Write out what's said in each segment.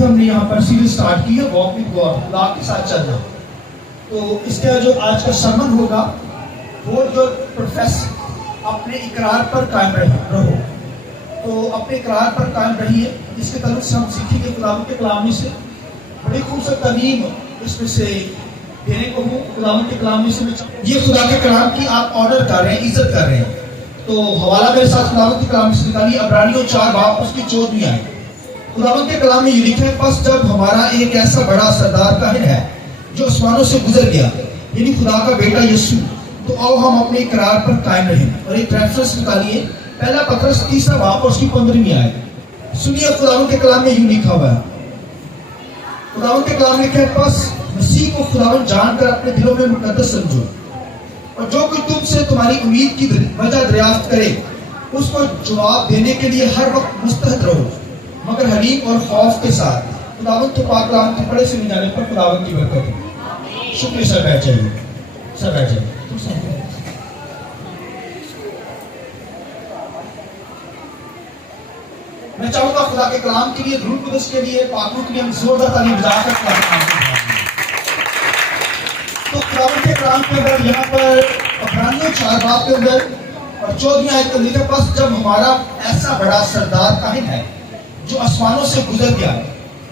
دیکھیں ہم نے یہاں پر سیریز سٹارٹ کی ہے واک وتھ گاڈ، خدا کے ساتھ چلنا. تو اس کا جو آج کا سرمن ہوگا وہ جو پروفیس اپنے اقرار پر قائم رہو. تو اپنے اقرار پر قائم رہیے. اس کے تعلق سے ہم سیکھیں گے خداوند کے کلام میں سے بڑی خوبصورت تعلیم اس میں سے دینے کو ہوں. خداوند کے کلام میں سے یہ خدا کے کلام کی آپ آرڈر کر رہے ہیں، عزت کر رہے ہیں. تو حوالہ میرے ساتھ خداوند کے کلام سے نکالیے عبرانیوں 4 باب اس کی 14 آئے. خداوند کے کلام میں یہ لکھا ہے پس جب ہمارا ایک ایسا بڑا سردار کاہن ہے جو آسمانوں سے گزر گیا، یعنی خدا کا بیٹا یسوع، تو آؤ ہم اپنے اقرار پر قائم رہیں. اور ایک ریفرنس نکالیے پہلا پترس 3 باب اور اس کی 15 آئے. سنیے خداوند کے کلام میں یوں لکھا ہوا ہے. خداوند کے کلام میں لکھا ہے پس مسیح کو خداوند جان کر اپنے دلوں میں مقدس سمجھو، اور جو کوئی تم سے تمہاری امید کی وجہ دریافت کرے اس کو جواب دینے کے لیے ہر وقت مستعد رہو، مگر حلیم اور خوف کے ساتھ. خداوند تو پاک کلام کے پڑھے سنے جانے پر خداوند کی برکت ہے. شکریہ. سب بیٹھ جائیے، سب بیٹھ جائیے. میں چاہوں گا خدا کے کلام کے لیے، روح القدس کے لیے، پاکوں کے لیے ہم زوردار تعلیم بجا کر تو خداوند کے کلام کے اندر یہاں پر عبرانیوں 4 باب کے اندر اور 14 آیت میں لکھا پس جب ہمارا ایسا بڑا سردار کاہن ہے جو آسمانوں سے گزر گیا،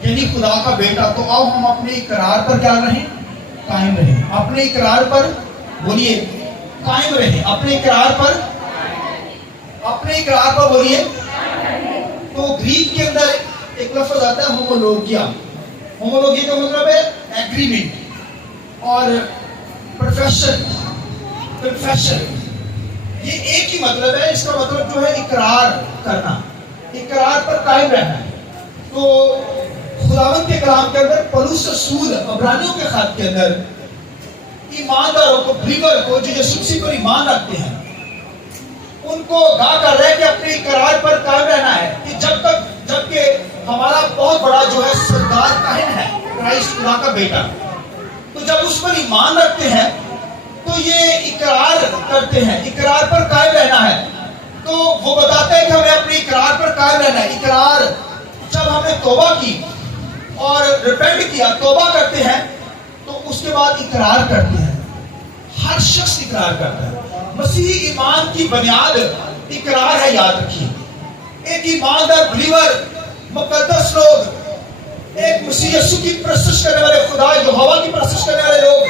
یعنی خدا کا بیٹا، تو آؤ ہم اپنے اقرار پر کیا رہیں؟ قائم رہیں. اپنے اقرار پر بولیے قائم رہیں. اپنے اقرار پر بولیے. تو گریک کے اندر ایک لفظ آتا ہے ہومولوگیا. ہومولوگیا کا مطلب ہے ایگریمنٹ اور پروفیشن. یہ ایک ہی مطلب ہے. اس کا مطلب جو ہے اقرار کرنا، اقرار پر قائم رہنا. تو خداوند کے کلام کے اندر پولس رسول عبرانیوں کے خط کے اندر ایمانداروں کو، بلیور کو، جو یسوع مسیح پر ایمان رکھتے ہیں، ان کو آگاہ کر رہا ہے کہ اپنے اقرار پر قائم رہنا ہے کہ جب کہ ہمارا بہت بڑا جو ہے سردار کاہن ہے کرائسٹ، خدا کا بیٹا، تو جب اس پر ایمان رکھتے ہیں تو یہ اقرار کرتے ہیں، اقرار پر قائم رہنا ہے. تو وہ بتاتا ہے کہ ہمیں اپنے اقرار پر قائم رہنا ہے. اقرار جب ہم نے توبہ کی اور ریپینٹ کیا، توبہ کرتے ہیں، تو اس کے بعد اقرار کرتے ہیں. ہر شخص اقرار کرتا ہے. مسیحی ایمان کی بنیاد اقرار ہے، یاد رکھیے. ایک ایماندار بلیور، مقدس لوگ، ایک مسیح یسوع کی پرستش کرنے والے، خدا یہوہ کی پرستش کرنے والے لوگ،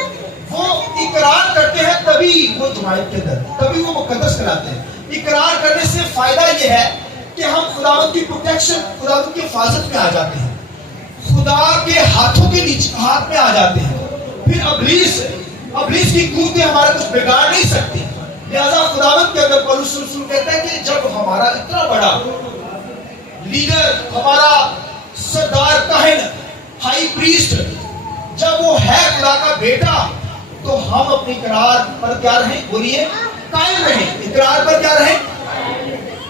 وہ اقرار کرتے ہیں، تبھی وہ جماعت کے اندر، تبھی وہ مقدس کراتے ہیں. اقرار کرنے سے فائدہ یہ ہے کہ ہم خداوند کی پروٹیکشن، خداوند کی حفاظت میں آ جاتے ہیں، خدا کے ہاتھوں کے نیچے ہاتھ میں آ جاتے ہیں. پھر ابلیس کی قوتیں ہمارا کچھ بگاڑ نہیں سکتی. لہذا خداوند کے اندر پولس رسول کہتا ہے کہ جب ہمارا اتنا بڑا لیڈر، ہمارا سردار کاہن، ہائی پریسٹ، جب وہ ہے خدا کا بیٹا، تو ہم اپنے اقرار پر کیا رہیں؟ بولیے قائم رہیں. اقرار پر کیا رہیں؟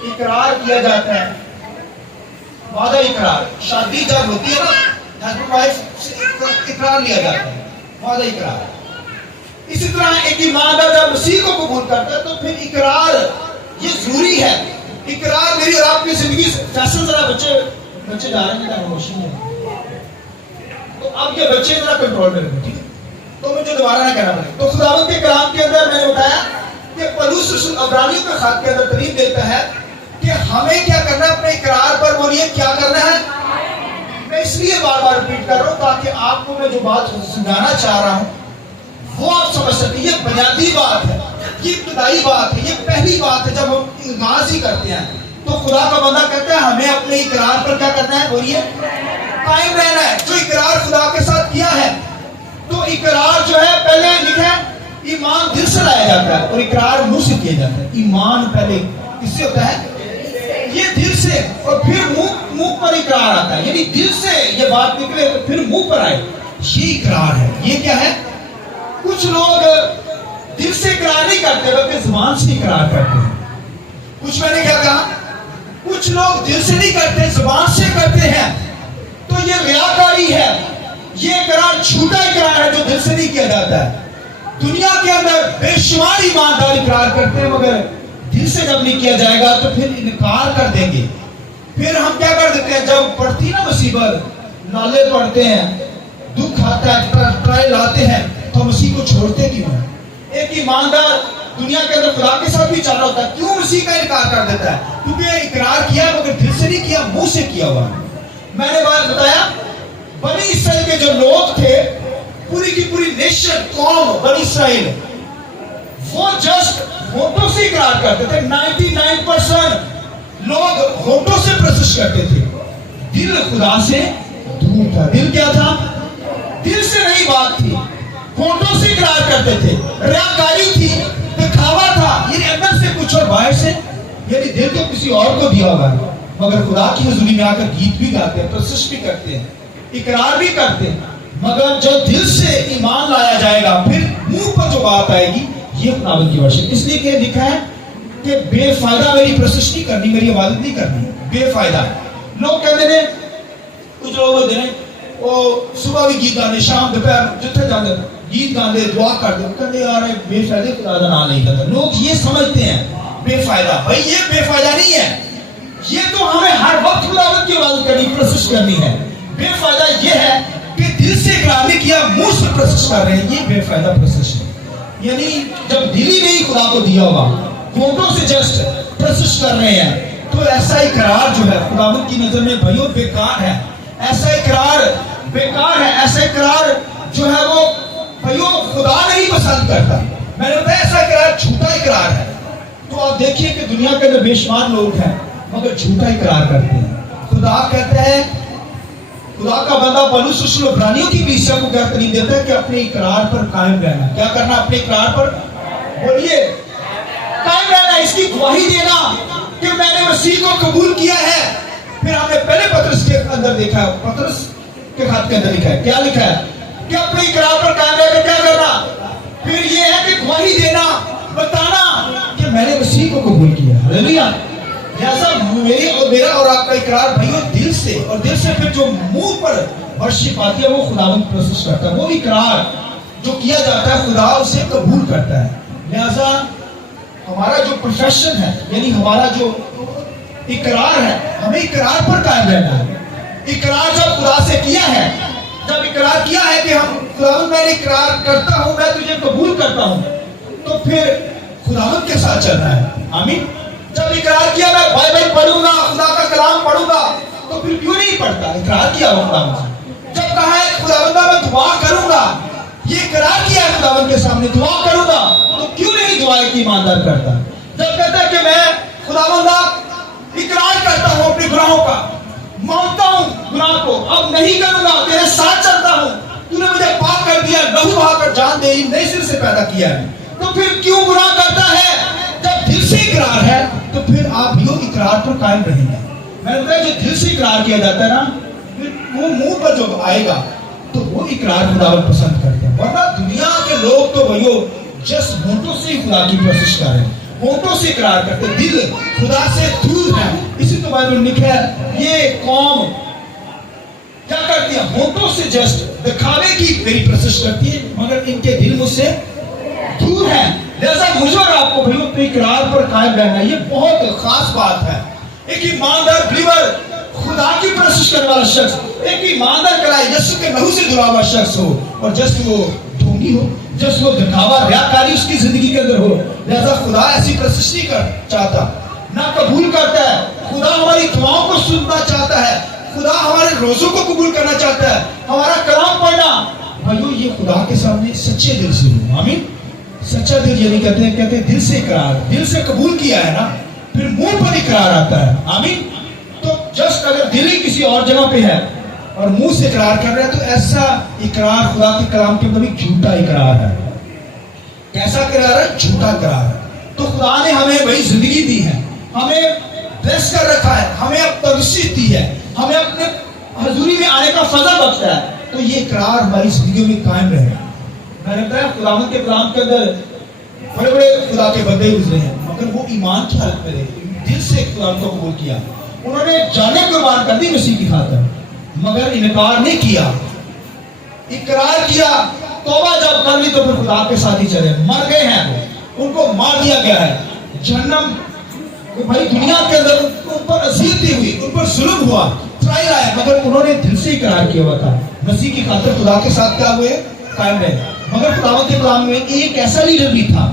اقرار کیا جاتا ہے. وعدہ اقرار. شادی جب ہوتی ہے نا، ہسبینڈ وائف سے اقرار لیا جاتا ہے، وعدہ اقرار. اسی طرح ایک ایماندار جب مسیح کو قبول کرتا ہے تو پھر اقرار یہ ضروری ہے. اقرار میری اور آپ کی زندگی سے. فیصل ذرا بچے جا رہے ہیں روشنی ہے، تو اب یہ بچے ذرا کنٹرول میں رکھیں، ٹھیک ہے؟ تو مجھے دوبارہ نہ کہنا پڑے. تو خداوند کے کلام کے اندر میں نے بتایا کہ پولس رسول عبرانیوں کے خط کے اندر تعلیم دیتا ہے کہ ہمیں کیا کرنا ہے؟ اپنے اقرار پر بولیے کیا کرنا ہے. میں اس لیے بار بار ریپیٹ کر رہا ہوں تاکہ آپ کو میں جو بات سمجھانا چاہ رہا ہوں وہ آپ سمجھ سکیں. یہ بنیادی بات ہے، یہ ابتدائی بات ہے، یہ پہلی بات ہے. جب ہم آغاز ہی کرتے ہیں تو خدا کا بندہ کہتا ہے ہمیں اپنے اقرار پر کیا کرنا ہے؟ بولیے قائم رہنا ہے. جو اقرار خدا کے ساتھ کیا ہے، تو اقرار جو ہے پہلے لکھا ہے ایمان دل سے لایا جاتا ہے اور اقرار منہ سے کیا جاتا ہے. ایمان پہلے کس سے ہوتا ہے؟ یہ دل سے، اور پھر منہ پر اقرار آتا ہے. یعنی دل سے یہ بات نکلے تو پھر منہ پر آئے. یہ اقرار ہے. یہ کیا ہے؟ کچھ لوگ دل سے اقرار نہیں کرتے بلکہ زبان سے اقرار کرتے ہیں. کچھ میں نے کیا کہا؟ کچھ لوگ دل سے نہیں کرتے، زبان سے کرتے ہیں. تو یہ ریاکاری ہے. یہ اقرار جھوٹا اقرار ہے جو دل سے نہیں کیا جاتا ہے. دنیا کے اندر بے شمار ایماندار اقرار کرتے ہیں، مگر دل سے جب نہیں کیا جائے گا تو پھر انکار کر دیں گے. پھر ہم کیا کر دیتے ہیں؟ جب پڑتی نا مصیبت، نالے پڑھتے ہیں, دکھ آتا ہے, ٹرائل آتے ہیں, تو ہم مسیح کو چھوڑتے کیوں ہیں؟ ایک ایماندار دنیا کے اندر خدا کے ساتھ بھی چل رہا ہوتا ہے, کیوں مسیح کا انکار کر دیتا ہے؟ کیونکہ اقرار کیا مگر دل سے نہیں کیا, منہ سے کیا ہوا. میں نے بات بتایا, بنی اسرائیل کے جو لوگ تھے, پوری کی پوری نیشن, قوم بنی اسرائیل, وہ جسٹ ہونٹوں سے اقرار کرتے تھے. 99% لوگ ہونٹوں سے پرسش کرتے تھے, دل خدا سے دور تھا. دل کیا تھا؟ دل سے نہیں بات تھی, ہونٹوں سے اقرار کرتے تھے, ریاکاری تھی, دکھاوا تھا, یعنی اندر سے کچھ اور باہر سے, یعنی دل تو کسی اور کو دیا ہوگا, مگر خدا کی حضوری میں آ کر گیت بھی گاتے ہیں, پرسش بھی کرتے ہیں, اقرار بھی کرتے ہیں. مگر جو دل سے ایمان لایا جائے گا, پھر منہ پر جو بات آئے گی, یہ خداوند کی ورشت. اس لیے کہ لکھا ہے کہ بے فائدہ میری پرسش نہیں کرنی, میری عبادت نہیں کرنی, بے فائدہ. لوگ کہتے ہیں, کچھ لوگ ہوتے ہیں وہ صبح بھی گیت گانے, شام دوپہر جتنے جاتے گیت گانے, دعا کرتے, کہتے یار بے فائدے خدا کا نام نہیں کرتا. لوگ یہ سمجھتے ہیں بے فائدہ. بھائی یہ بے فائدہ نہیں ہے, یہ تو ہمیں ہر وقت خداوند کی عبادت کرنی, پرسش کرنی ہے. بے فائدہ یہ ہے کہ دل سے اقرار نہیں کیا, منہ سے پرسش کر رہے ہیں, یہ بے فائدہ پرسش ہے. یعنی جب دل ہی نہیں خدا کو دیا ہوگا, ہونٹوں سے جسٹ پرسش کر رہے ہیں, تو ایسا اقرار جو ہے خداوند کی نظر میں بھائیو بیکار ہے. ایسا اقرار بیکار ہے, ایسا اقرار جو ہے وہ بھائیو خدا نہیں پسند کرتا. میں نے بتایا ایسا اقرار جھوٹا اقرار ہے. تو آپ دیکھیے کہ دنیا کے اندر بے شمار لوگ ہیں مگر جھوٹا اقرار کرتے ہیں. خدا کہتا ہے, خدا کا بندہ پولس رسول عبرانیوں کی کلیسیا کو کیا تعلیم دیتا ہے کہ اپنے اقرار پر قائم رہنا. کیا کرنا؟ اپنے اقرار پر, بولیے, قائم رہنا, اس کی گواہی دینا کہ میں نے مسیح کو قبول کیا ہے. پھر ہم نے پہلے پطرس کے اندر دیکھا ہے, پطرس کے خط کے اندر لکھا ہے, کیا لکھا ہے کہ اپنے اقرار پر قائم رہ کر کیا کرنا. پھر یہ ہے کہ گواہی دینا, بتانا کہ میں نے مسیح کو قبول کیا. ہلیلویا. لہذا میری اور میرا اور آپ کا اقرار بھائیو دل سے, اور دل سے پھر جو منہ پر ورشپ آتی ہے وہ خداوند پروسس کرتا ہے. وہ اقرار جو کیا جاتا ہے خدا اسے قبول کرتا ہے. لہذا ہمارا جو پروفیشن ہے, یعنی ہمارا جو اقرار ہے, ہمیں اقرار پر قائم رہنا ہے. اقرار جب خدا سے کیا ہے, جب اقرار کیا ہے کہ ہم خداوند میں اقرار کرتا ہوں, میں تجھے قبول کرتا ہوں, تو پھر خداوند کے ساتھ چلنا ہے. آمین. جب اقرار کیا میں بائبل پڑھوں گا, خدا کا کلام پڑھوں گا, تو پھر کیوں نہیں پڑھتا؟ اقرار کیا ہو خداوند سے. جب کہا ہے خداوند میں دعا کروں گا, یہ اقرار کیا ہے خداوند کے سامنے, دعا کروں گا, تو کیوں نہیں دعا کی ایماندار کرتا؟ جب کہتا ہے کہ میں خداوند اقرار کرتا ہوں اپنے گناہوں کا, مانتا ہوں گناہ کو, اب نہیں کروں گا, تیرے ساتھ چلتا ہوں, تو نے مجھے پاک کر دیا, لہو بہا کر جان دے, نئے سر سے پیدا کیا ہے, تو پھر کیوں گناہ کرتا ہے؟ جب دل سے اقرار ہے تو پھر آپ بھی اقرار پر قائم رہیں گے. میں نے بتایا جو دل سے اقرار کیا جاتا ہے نا, پھر وہ منہ پر جو آئے گا تو وہ اقرار خداوند پسند کرتے ہیں. ورنہ دنیا کے لوگ تو بھائیو جس ہونٹوں سے ہی خدا کی پرستش کر رہے ہیں, ہونٹوں سے اقرار کرتے, دل خدا سے دور ہے. اسی تو بائبل میں لکھا ہے یہ قوم کیا کرتی ہے, ہونٹوں سے جسٹ دکھاوے کی میری پرستش کرتی ہے, مگر ان کے دل مجھ سے دور ہے. لہذا مجھے اور آپ کو بھائیو اپنے اقرار پر قائم رہنا, یہ بہت خاص بات ہے. ایک ایماندار بلیور, خدا کی پرستش کرنے والا شخص, ایک ایماندار کلا یسوع کے لہو سے جڑا ہوا شخص ہو, اور جس وہ ڈھونگی ہو, جس وہ دکھاوا ریاکاری اس کی زندگی کے اندر ہو. لہذا خدا ایسی پرستش نہیں کر چاہتا, نہ قبول کرتا ہے. خدا ہماری دعاؤں کو سننا چاہتا ہے, خدا ہمارے روزوں کو قبول کرنا چاہتا ہے. ہمارا کلام پڑھنا بھائیو یہ خدا کے سامنے سچے دل سے ہو. آمین. سچا دل یعنی کہتے ہیں دل سے اقرار, دل سے قبول کیا ہے نا, پھر منہ پر اقرار آتا ہے. آمین. تو جسٹ اگر دل ہی کسی اور جگہ پہ ہے اور منہ سے اقرار کر رہا ہے تو ایسا اقرار خدا کے کلام کے مطابق جھوٹا اقرار ہے. کیسا اقرار ہے؟ جھوٹا اقرار ہے. تو خدا نے ہمیں بھائی زندگی دی ہے, ہمیں بلیس کر رکھا ہے, ہمیں اب توسیع دی ہے, ہمیں اپنے حضوری میں آنے کا فضل بخشا ہے, تو یہ اقرار ہماری زندگیوں میں قائم رہے. میں نے بتایا خداوند کے کلام کے اندر بڑے بڑے خدا کے بندے گزرے ہیں, مگر وہ ایمان کی حالت میں رہے, دل سے خداوند کو قبول کیا. انہوں نے جانے قربان کر دی مسیح کی خاطر, مگر انکار نہیں کیا, اقرار کیا, توبہ جب کر لی تو پھر خدا کے ساتھ ہی چلے. مر گئے ہیں وہ, ان کو مار دیا گیا ہے. جہنم بھائی دنیا کے اندر ان پر اذیتیں ہوئی, ان پر ظلم ہوا, ظاہر آیا مگر انہوں نے دل سے اقرار کیا ہوا تھا مسیح کی خاطر خدا کے ساتھ کیا ہوئے قائم رہے. مگر خداوند کے کلام میں ایک ایسا لیڈر بھی تھا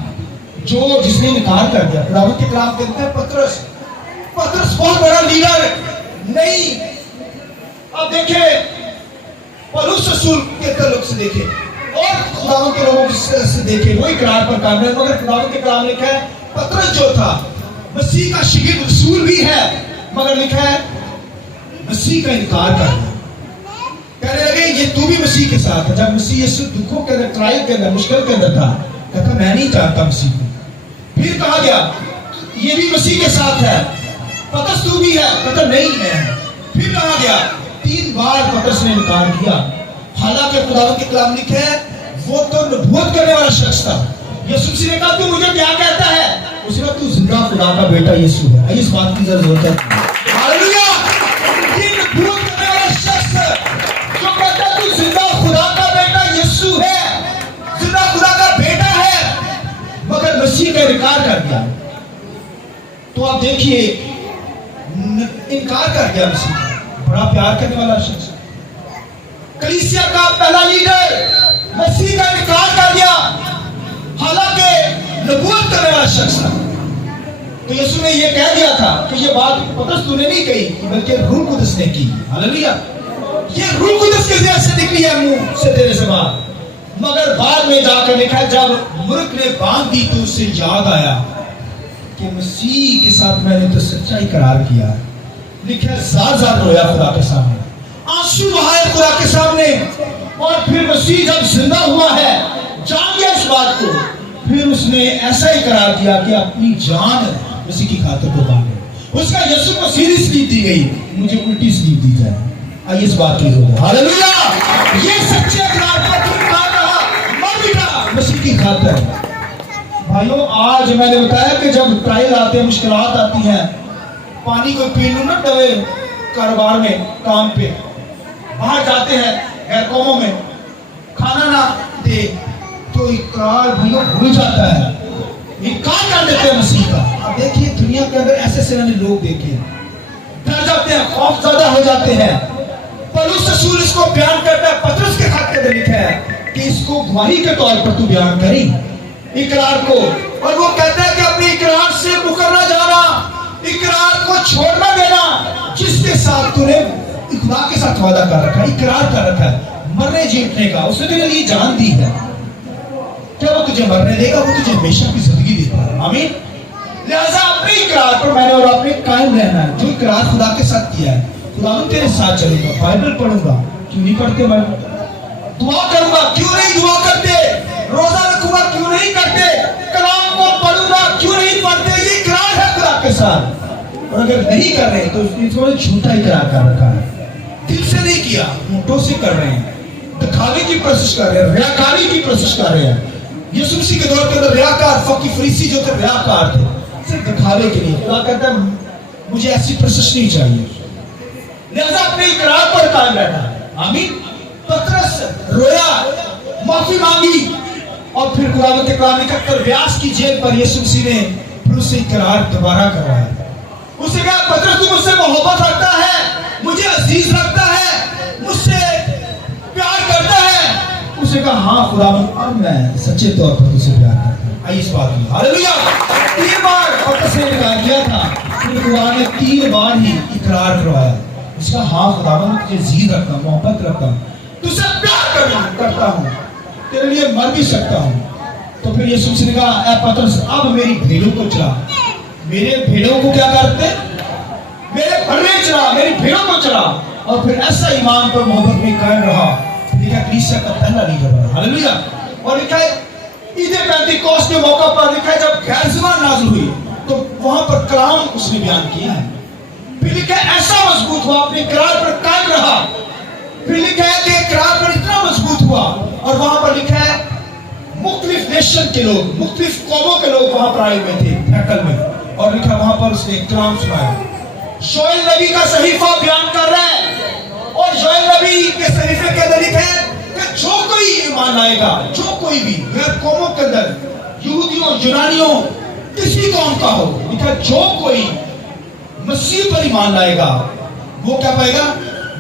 جس نے انکار کر دیا. خداوند کے کلام کہتے ہیں پطرس بہت بڑا لیڈر نہیں. اب دیکھیں پولس رسول کے تعلق سے دیکھیں اور خداوند کے لوگوں سے دیکھیں وہ اقرار پر قائم رہے. مگر خداوند کے کلام لکھا ہے پطرس جو تھا مسیح کا شاگرد رسول بھی ہے مگر لکھا ہے مسیح کا انکار کر دیا. کہنے لگے یہ تو بھی مسیح کے ساتھ ہے. جب مسیح یسوع دکھوں کے اندر ٹرائل کے اندر مشکل کے اندر تھا کہتا میں نہیں جانتا مسیح کو. پھر کہا گیا یہ بھی مسیح کے ساتھ ہے پطرس تو بھی ہے کہتا نہیں ہے. پھر کہا گیا 3 بار پطرس نے انکار کیا. حالانکہ خداوند کے کلام لکھے ہے وہ تو نبوت کرنے والا شخص تھا. یسوع مسیح نے کہا تو مجھے کیا کہتا ہے؟ اس نے کہا تو زندہ خدا کا بیٹا یسوع ہے. اس بات کی ضرورت ہے. ہاللویا. یہ نبوت کرنے والا شخص جو کہتا ہے تو زندہ خدا کا بیٹا یسوع ہے زندہ خدا کا بیٹا ہے مگر مسیح کا انکار کر دیا. تو آپ دیکھیے انکار کر دیا مسیح کا. بڑا پیار کرنے والا شخص کلیسیا کا پہلا لیڈر مسیح کا انکار کر دیا حالانکہ نبوت کرنے والا شخص تھا. تو یسوع نے یہ کہہ دیا تھا کہ یہ بات پطرس تو نے نہیں کہی بلکہ روح القدس نے کی. ہاللویا. یہ روح القدس کے ذریعے سے نکلی ہے منہ سے تیرے سے بات. مگر بعد میں جا کر لکھا ہے جب مرک نے باندھ دی تو اسے یاد آیا کہ مسیح کے ساتھ میں نے تو سچا اقرار کیا. لکھا ہے زار رویا خدا کے سامنے آنسو بہائے خدا کے سامنے. اور پھر مسیح جب زندہ ہوا ہے جان گیا اس بات کو پھر اس نے ایسا اقرار کیا کہ اپنی جان مسیح کی خاطر قربان ہے. اس کا یسوع کو سیدھی سلیپ دی گئی مجھے الٹی سلیپ دی جائے. آئیے اس بات کی ضرورت ہے. ہاللویا. یہ سچے اقرار کا انکار رہا مر مٹا مسیح کی خاطر. بھائیوں آج میں نے بتایا کہ جب ٹرائل آتے ہیں مشکلات آتی ہیں پانی کو پی لوں نہ ڈوے کاروبار میں کام پہ باہر جاتے ہیں غیر قوموں میں کھانا نہ دے تو اقرار بھائیوں بھول جاتا ہے. انکار کر دیتے ہیں مسیح کا. اب دیکھیے دنیا کے اندر ایسے میں نے لوگ دیکھے ڈر جاتے ہیں خوف زدہ ہو جاتے ہیں. پولس رسول اس کو بیان کرتا ہے پطرس کے خط کے اندر لکھا ہے کہ اس کو گواہی کے طور پر تو بیان کری اقرار کو. اور وہ کہتا ہے کہ اپنی اقرار سے مکر نہ جانا اقرار کو چھوڑنا دینا جس کے ساتھ تو نے خدا کے ساتھ وعدہ کر رکھا ہے اقرار کر رکھا ہے مرنے جیتنے کا. اس نے تیرے لیے جان دی ہے کیا وہ تجھے مرنے دے گا وہ تجھے ہمیشہ کی زندگی دیتا ہے. آمین. لہذا اپنے اقرار پر میں نے اور اپنے قائم رہنا ہے. جو اقرار خدا کے ساتھ کیا ہے خدا تیرے ساتھ چلے گا. بائبل پڑھوں گا کیوں نہیں پڑھتے میں دعا کروں گا کیوں نہیں دعا کرتے روزہ رکھوں گا کیوں نہیں کرتے کلام کو پڑھوں گا کیوں نہیں پڑھتے. یہ اقرار ہے خدا کے ساتھ. اور اگر نہیں کر رہے تو اس نے جھوٹا اقرار کر رکھا ہے. دل سے نہیں کیا ہونٹوں سے کر رہے ہیں دکھاوے کی کوشش کر رہے ہیں ریاکاری کی کوشش کر رہے ہیں. یسوع مسیح کے دور کے اندر ریاکار فقی فریسی جو تھے ریاکار تھے صرف دکھاوے کے لیے. خدا کہتا ہے مجھے ایسی کوشش نہیں چاہیے. لہذا اپنے اقرار پر قائم رہنا ہے. آمین. پطرس رویا معافی مانگی اور پھر خداوند کے کلام میں تریاس کی جیل پر یسوع مسیح نے پھر اسے اقرار دوبارہ کروایا. اسے کہا پطرس تو مجھ سے محبت رکھتا ہے مجھے عزیز رکھتا ہے مجھ سے پیار کرتا ہے. اسے کہا ہاں خداوند اب میں سچے طور پر تجھے پیار کرتا ہوں. آئیے اس بات کی. ہاللویا. 3 بار پطرس نے انکار کیا تھا پھر خدا نے 3 بار ہی اقرار کروایا. اس کا ہاں خداوند تجھے عزیز رکھتا ہوں محبت رکھتا ہوں تجھ سے پیار کرتا ہوں تیرے لیے مر بھی سکتا ہوں. تو پھر یسوع نے کہا اے پطرس اب میری بھیڑوں کو چلا. میرے بھیڑوں کو کیا کرتے میرے بھرے چلا میری بھیڑوں کو چلا. اور پھر ایسا ایمان پر محبت میں قائم رہا. لکھا کلیسیا کا پہلا لیڈر بنا. ہاللویا. اور لکھا ہے عید پینتیکوست کے موقع پر لکھا ہے جب غیر زبان نازل ہوئی تو وہاں پر کلام اس نے بیان کیا ہے. پھر لکھا ہے ایسا مضبوط ہوا اپنے اقرار پر قائم رہا. پھر لکھا ہے کہ اقرار پر اتنا مضبوط ہوا اور وہاں پر لکھا ہے مختلف نیشن کے لوگ مختلف قوموں کے لوگ وہاں پر آئے ہوئے تھے ہیکل میں. اور لکھا وہاں پر اس نے کلام سنایا. شعیب نبی کا صحیفہ بیان کر رہا ہے اور شعیب نبی کے صحیفے کے اندر لکھا ہے کہ جو کوئی ایمان آئے گا جو کوئی بھی غیر قوموں کے اندر یہودیوں یونانیوں کسی قوم کا ہو لکھا جو کوئی مسیح پر ایمان لائے گا وہ کیا پائے گا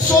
100